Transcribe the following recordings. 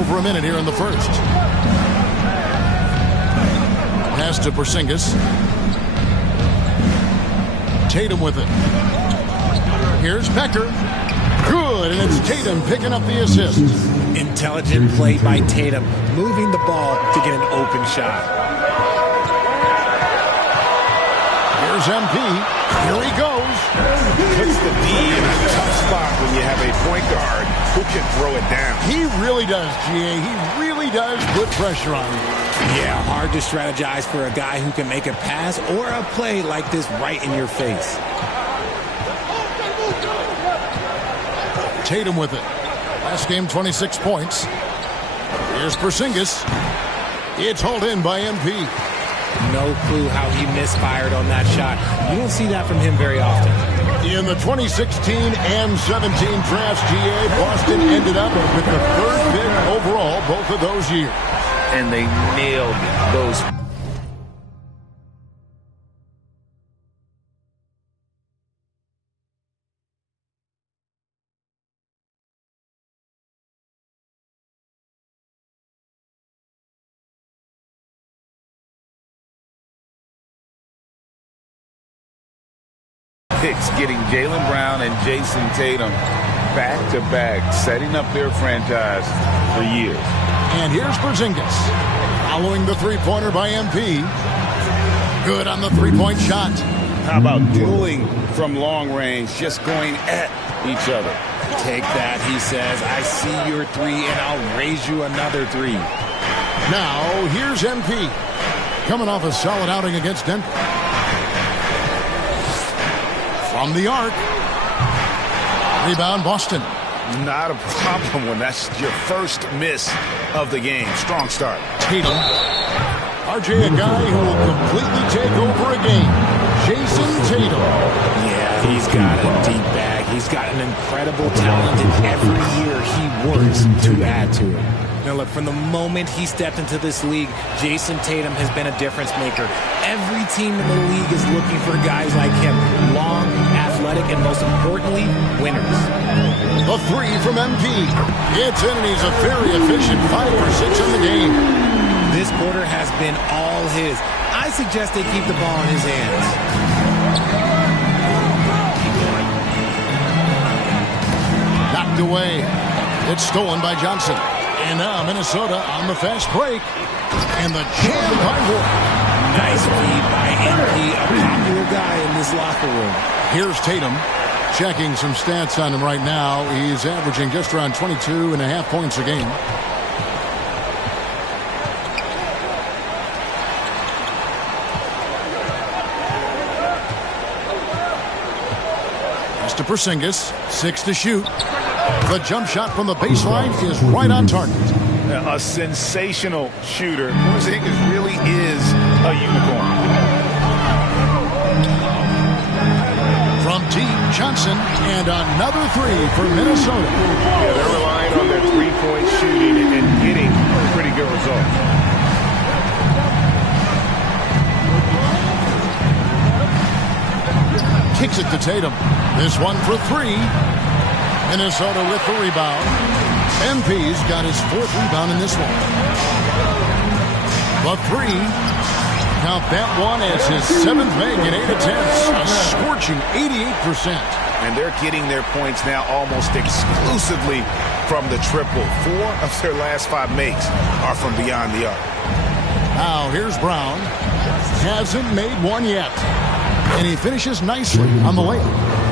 over a minute here in the first. Pass to Porzingis. Tatum with it. Here's Becker. Good, and it's Tatum picking up the assist. Intelligent play by Tatum, moving the ball to get an open shot. Here's MP. Here he goes. Puts the D in a tough spot when you have a point guard who can throw it down. He really does, GA. He really does put pressure on you. Yeah, hard to strategize for a guy who can make a pass or a play like this right in your face. Tatum with it. Last game, 26 points. Here's Porzingis. It's hauled in by MP. No clue how he misfired on that shot. You don't see that from him very often. In the 2016 and 17 drafts, GA, Boston ended up with the third pick overall both of those years. And they nailed those. Picks getting Jaylen Brown and Jason Tatum back-to-back, setting up their franchise for years. And here's Porzingis, following the three-pointer by MP. Good on the three-point shot. How about dueling from long range, just going at each other? Take that, he says. I see your three, and I'll raise you another three. Now, here's MP, coming off a solid outing against Denver. From the arc. Rebound, Boston. Not a problem when that's your first miss of the game. Strong start. Tatum. RJ, a guy who will completely take over a game. Jason Tatum. Yeah, he's got a deep bag. He's got an incredible talent, and every year he works to add to it. Now, look, from the moment he stepped into this league, Jason Tatum has been a difference maker. Every team in the league is looking for guys like him. Long, athletic, and most importantly, winners. A three from MP. It's in, and he's a very efficient 5 for 6 in the game. This quarter has been all his. I suggest they keep the ball in his hands. Knocked away. It's stolen by Johnson. And now Minnesota on the fast break. And the jam by Ward. Nice feed by MP, a popular guy in this locker room. Here's Tatum. Checking some stats on him right now. He's averaging just around 22.5 points a game. Pass to Porzingis. 6 to shoot. The jump shot from the baseline is right on target. A sensational shooter. Porzingis really is a unicorn. From deep, Johnson, and another three for Minnesota. Yeah, they're relying on their three-point shooting and getting pretty good results. Kicks it to Tatum. This one for three. Minnesota with the rebound. MP's got his 4th rebound in this one. The three. Count that one as his 7th make in 8 attempts. A scorching 88%. And they're getting their points now almost exclusively from the triple. 4 of their last 5 makes are from beyond the arc. Now here's Brown. Hasn't made one yet. And he finishes nicely on the layup.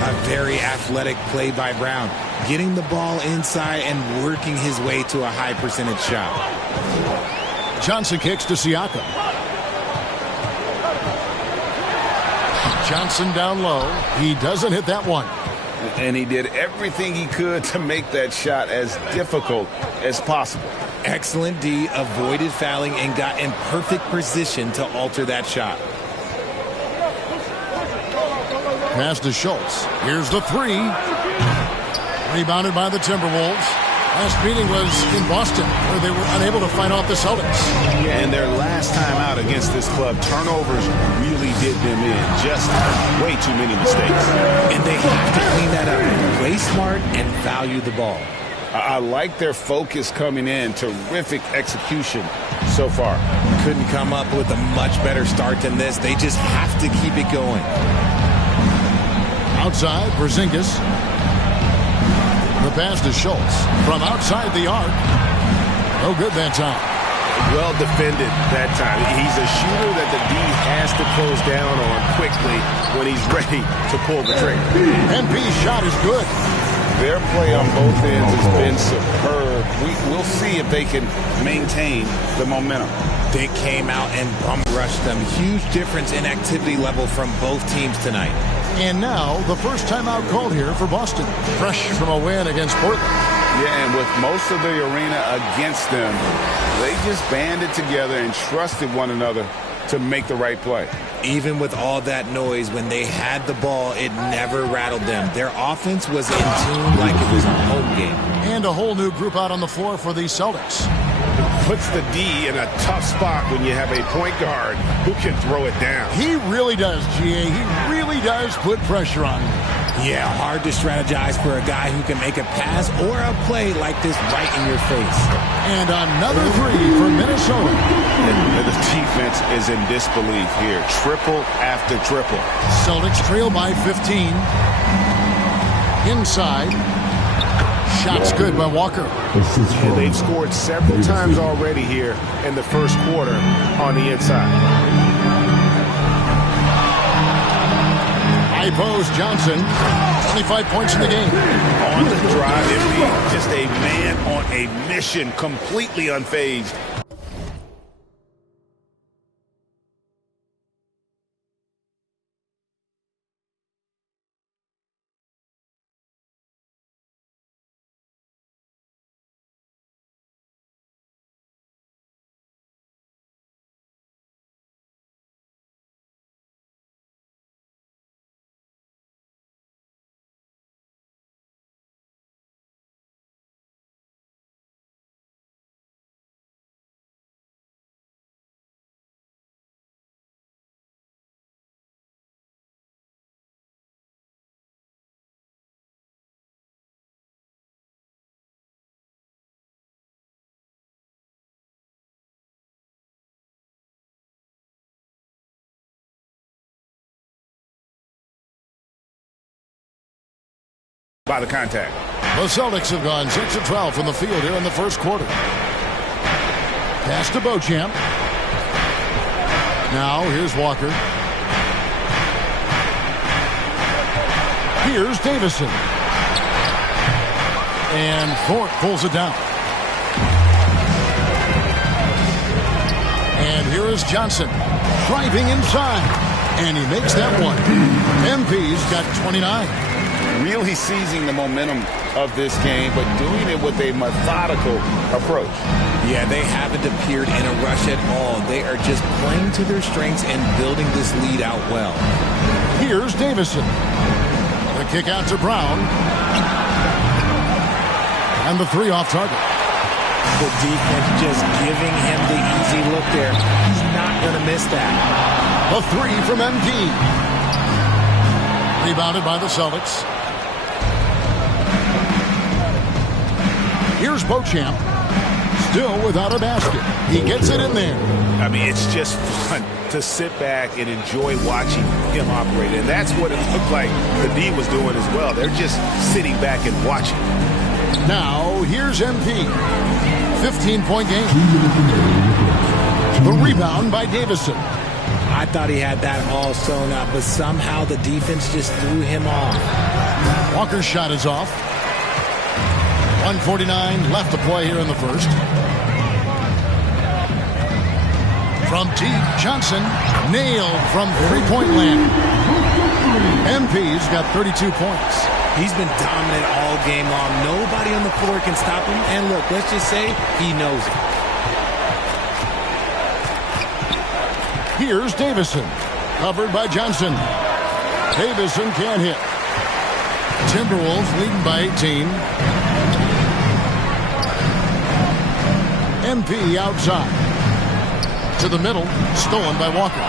A very athletic play by Brown, getting the ball inside and working his way to a high percentage shot. Johnson kicks to Siakam. Johnson down low. He doesn't hit that one. And he did everything he could to make that shot as difficult as possible. Excellent D, avoided fouling and got in perfect position to alter that shot. Pass to Schultz. Here's the three. Rebounded by the Timberwolves. Last meeting was in Boston, where they were unable to fight off the Celtics. Yeah, and their last time out against this club, turnovers really did them in. Just way too many mistakes. And they have to clean that up. Play smart and value the ball. I like their focus coming in. Terrific execution so far. Couldn't come up with a much better start than this. They just have to keep it going. Outside, Porzingis. The pass to Schultz. From outside the arc. No good that time. Well defended that time. He's a shooter that the D has to close down on quickly when he's ready to pull the trigger. MP's shot is good. Their play on both ends has been superb. We'll see if they can maintain the momentum. They came out and bum rushed them. Huge difference in activity level from both teams tonight. And now the first timeout called here for Boston. Fresh from a win against Portland. Yeah, and with most of the arena against them, they just banded together and trusted one another to make the right play. Even with all that noise, when they had the ball, it never rattled them. Their offense was in tune like it was a home game. And a whole new group out on the floor for the Celtics. Puts the D in a tough spot when you have a point guard who can throw it down. He really does, GA. He really does put pressure on him. Yeah, hard to strategize for a guy who can make a pass or a play like this right in your face. And another three for Minnesota. And the defense is in disbelief here. Triple after triple. Celtics trail by 15. Inside. Shots good by Walker. And they've scored several times already here in the first quarter on the inside. High post, Johnson. 25 points in the game. On the drive, Embiid, just a man on a mission, completely unfazed. By the contact. The Celtics have gone 6 of 12 from the field here in the first quarter. Pass to Beauchamp. Now here's Walker. Here's Davison. And Thorpe pulls it down. And here is Johnson driving inside. And he makes that one. MP's got 29. Really seizing the momentum of this game, but doing it with a methodical approach. Yeah, they haven't appeared in a rush at all. They are just playing to their strengths and building this lead out well. Here's Davison. The kick out to Brown. And the three off target. The defense just giving him the easy look there. He's not going to miss that. The three from MD. Rebounded by the Celtics. Here's Beauchamp. Still without a basket. He gets it in there. I mean, it's just fun to sit back and enjoy watching him operate. And that's what it looked like the D was doing as well. They're just sitting back and watching. Now, here's MP. 15-point game. The rebound by Davison. I thought he had that all sewn up, but somehow the defense just threw him off. Walker's shot is off. 1:49 left to play here in the first. From deep, Johnson nailed from three-point land. MP's got 32 points. He's been dominant all game long. Nobody on the floor can stop him. And look, let's just say he knows it. Here's Davison. Covered by Johnson. Davison can't hit. Timberwolves leading by 18. MP outside. To the middle. Stolen by Walker.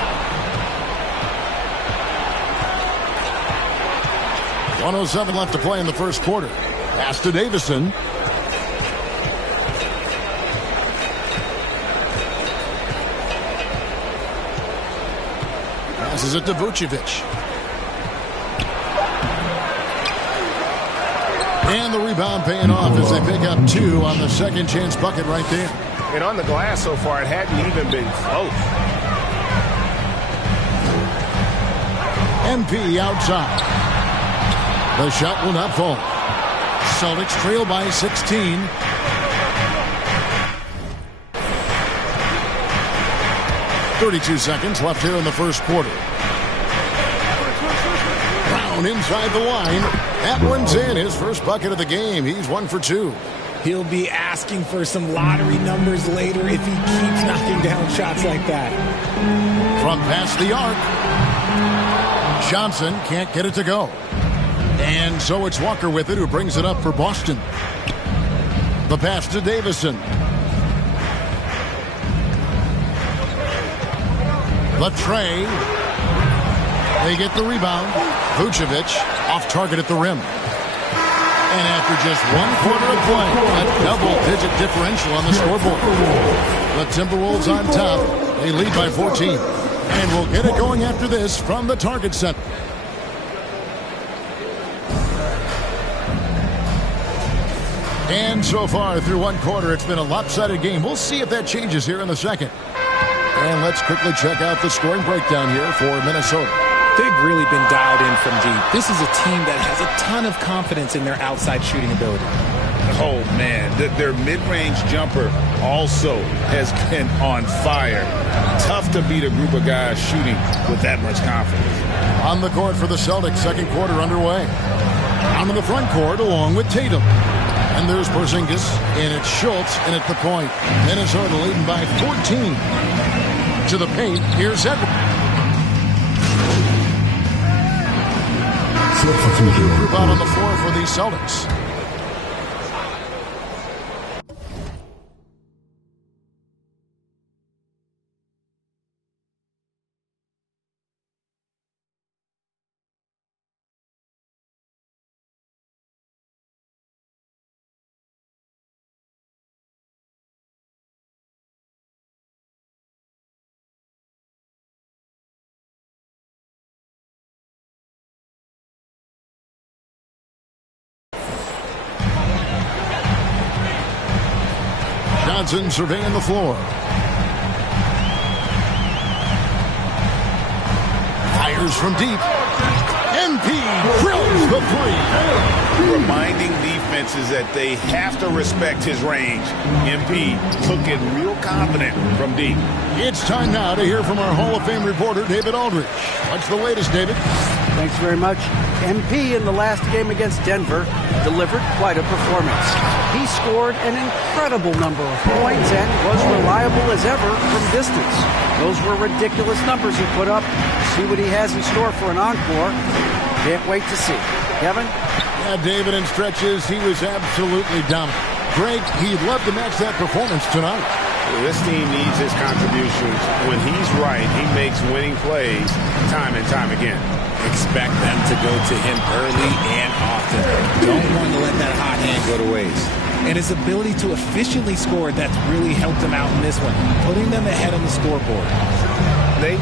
1:07 left to play in the first quarter. Pass to Davison. Passes it to Vucevic. And the rebound paying off as they pick up 2 on the second chance bucket right there. And on the glass so far, it hadn't even been close. MP outside. The shot will not fall. Celtics trail by 16. .32 seconds left here in the first quarter. Brown inside the line. That one's in. His first bucket of the game. He's 1 for 2. He'll be asking for some lottery numbers later if he keeps knocking down shots like that. From past the arc. Johnson can't get it to go. And so it's Walker with it, who brings it up for Boston. The pass to Davison. The tray. They get the rebound. Vucevic off target at the rim. And after just 1 quarter of play, a double-digit differential on the scoreboard. The Timberwolves on top. They lead by 14. And we'll get it going after this from the Target Center. And so far through 1 quarter, it's been a lopsided game. We'll see if that changes here in the second. And let's quickly check out the scoring breakdown here for Minnesota. They've really been dialed in from deep. This is a team that has a ton of confidence in their outside shooting ability. Oh, man, their mid-range jumper also has been on fire. Tough to beat a group of guys shooting with that much confidence. On the court for the Celtics, second quarter underway. Down in the front court along with Tatum. And there's Porzingis, and it's Schultz, and at the point, Minnesota leading by 14. To the paint, here's Edwards. Group out on the floor for the Celtics. Johnson surveying the floor. Fires from deep. MP drills the three. Reminding defenses that they have to respect his range. MP took it real confident from deep. It's time now to hear from our Hall of Fame reporter, David Aldridge. What's the latest, David? Thanks very much. MP in the last game against Denver delivered quite a performance. He scored an incredible number of points and was reliable as ever from distance. Those were ridiculous numbers he put up. See what he has in store for an encore. Can't wait to see. Kevin? Yeah, David, in stretches, he was absolutely dominant. Greg, he'd love to match that performance tonight. This team needs his contributions. When he's right, he makes winning plays time and time again. Expect them to go to him early and often. Don't want to let that hot hand go to waste. And his ability to efficiently score, that's really helped him out in this one, putting them ahead on the scoreboard. They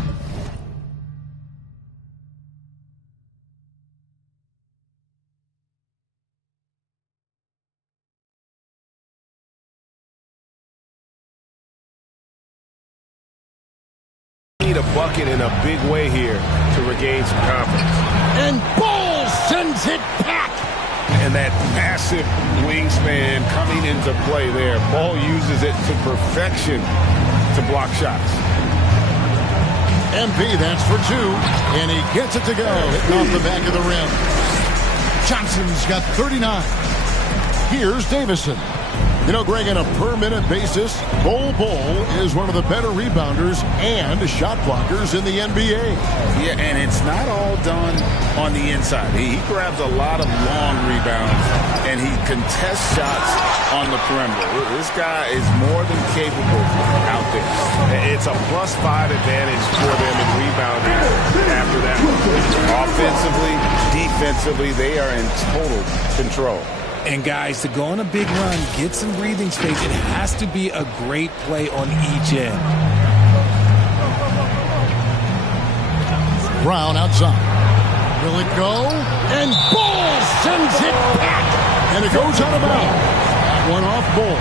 need a bucket in a big way here to regain some confidence. And Ball sends it back. And that massive wingspan coming into play there. Ball uses it to perfection to block shots. MP, that's for 2. And he gets it to go. Hitting off the back of the rim. Johnson's got 39. Here's Davison. You know, Greg, on a per-minute basis, Bol is one of the better rebounders and shot blockers in the NBA. Yeah, and it's not all done on the inside. He grabs a lot of long rebounds, and he contests shots on the perimeter. This guy is more than capable out there. It's a +5 advantage for them in rebounding after that. Offensively, defensively, they are in total control. And guys, to go on a big run, get some breathing space, it has to be a great play on each end. Brown outside. Will it go? And Ball sends it back. And it goes out of bounds. That one off Ball.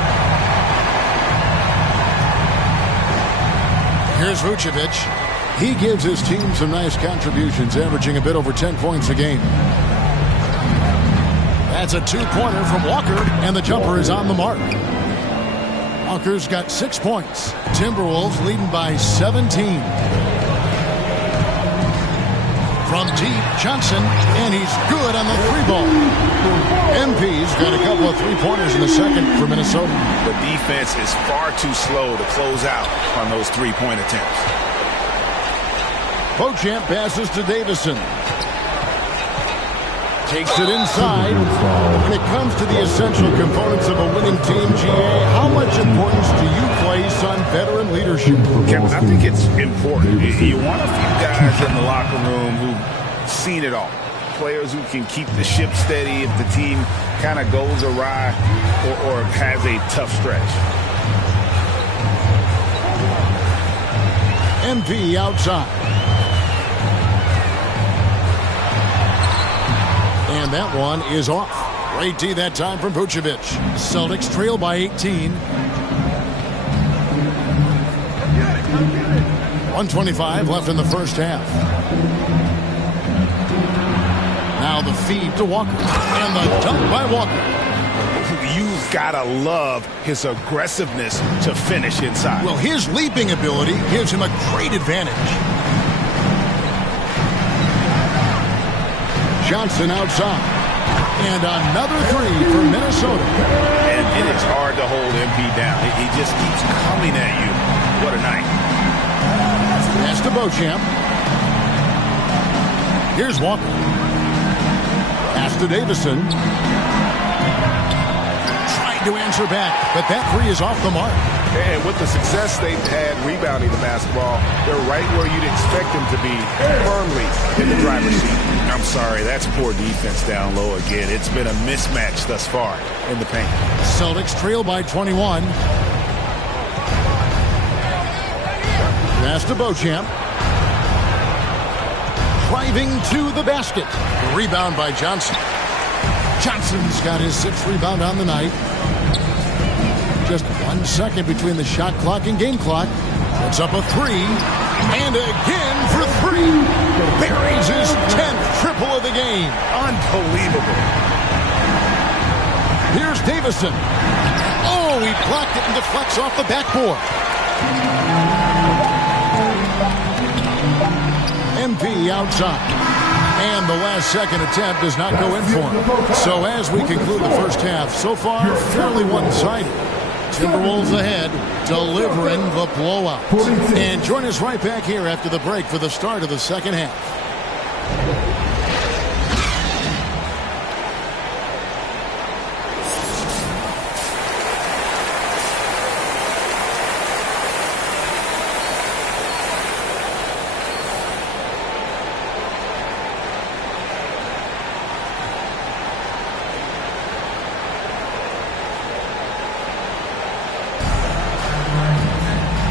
Here's Vucevic. He gives his team some nice contributions, averaging a bit over 10 points a game. That's a two-pointer from Walker, and the jumper is on the mark. Walker's got 6 points. Timberwolves leading by 17. From deep, Johnson, and he's good on the three ball. MP's got a couple of three-pointers in the second for Minnesota. The defense is far too slow to close out on those three-point attempts. Beauchamp passes to Davison. Takes it inside. When it comes to the essential components of a winning team, GA, how much importance do you place on veteran leadership? Kevin, I think it's important. You want a few guys in the locker room who've seen it all. Players who can keep the ship steady if the team kind of goes awry or has a tough stretch. MP outside. And that one is off. Great D that time from Vucevic. Celtics trail by 18. 1:25 left in the first half. Now the feed to Walker. And the dunk by Walker. You've got to love his aggressiveness to finish inside. Well, his leaping ability gives him a great advantage. Johnson outside. And another three for Minnesota. And it is hard to hold MP down. He just keeps coming at you. What a night. Pass to Beauchamp. Here's Walker. Pass to Davison. Trying to answer back, but that three is off the mark. And with the success they've had rebounding the basketball, they're right where you'd expect them to be, firmly in the driver's seat. I'm sorry, that's poor defense down low again. It's been a mismatch thus far in the paint. Celtics trail by 21. Pass to Beauchamp. Driving to the basket. Rebound by Johnson. Johnson's got his 6th rebound on the night. Just 1 second between the shot clock and game clock. Puts up a three. And again for three. Buries his 10th triple of the game. Unbelievable. Here's Davison. Oh, he blocked it and deflects off the backboard. MP outside. And the last second attempt does not go in for him. So as we conclude the first half, so far fairly one-sided. Timberwolves ahead, delivering the blowout. And join us right back here after the break for the start of the second half.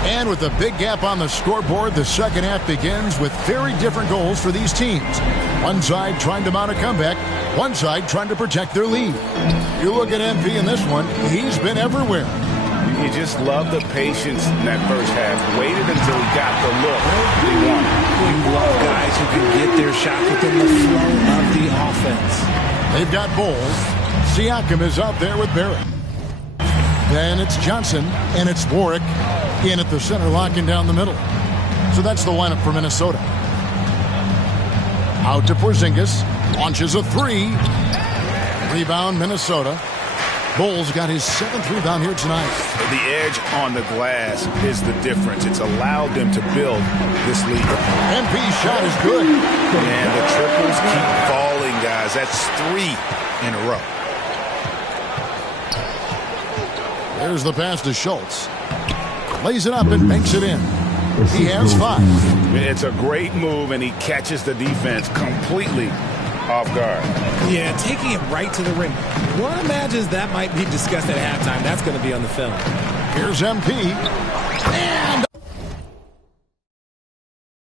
And with a big gap on the scoreboard, the second half begins with very different goals for these teams. One side trying to mount a comeback, one side trying to protect their lead. You look at MP in this one, he's been everywhere. You just love the patience in that first half. Waited until he got the look he wanted. You love guys who can get their shot within the flow of the offense. They've got Bowles. Siakam is out there with Barrett. Then it's Johnson, and it's Warwick in at the center, locking down the middle. So that's the lineup for Minnesota. Out to Porzingis. Launches a three. Rebound, Minnesota. Bowles got his 7th rebound here tonight. The edge on the glass is the difference. It's allowed them to build this lead. MP's shot is good. And the triples keep falling, guys. That's 3 in a row. There's the pass to Schultz. Lays it up and banks it in. He has 5. It's a great move, and he catches the defense completely off guard. Yeah, taking it right to the rim. One imagines that might be discussed at halftime. That's going to be on the film. Here's MP. And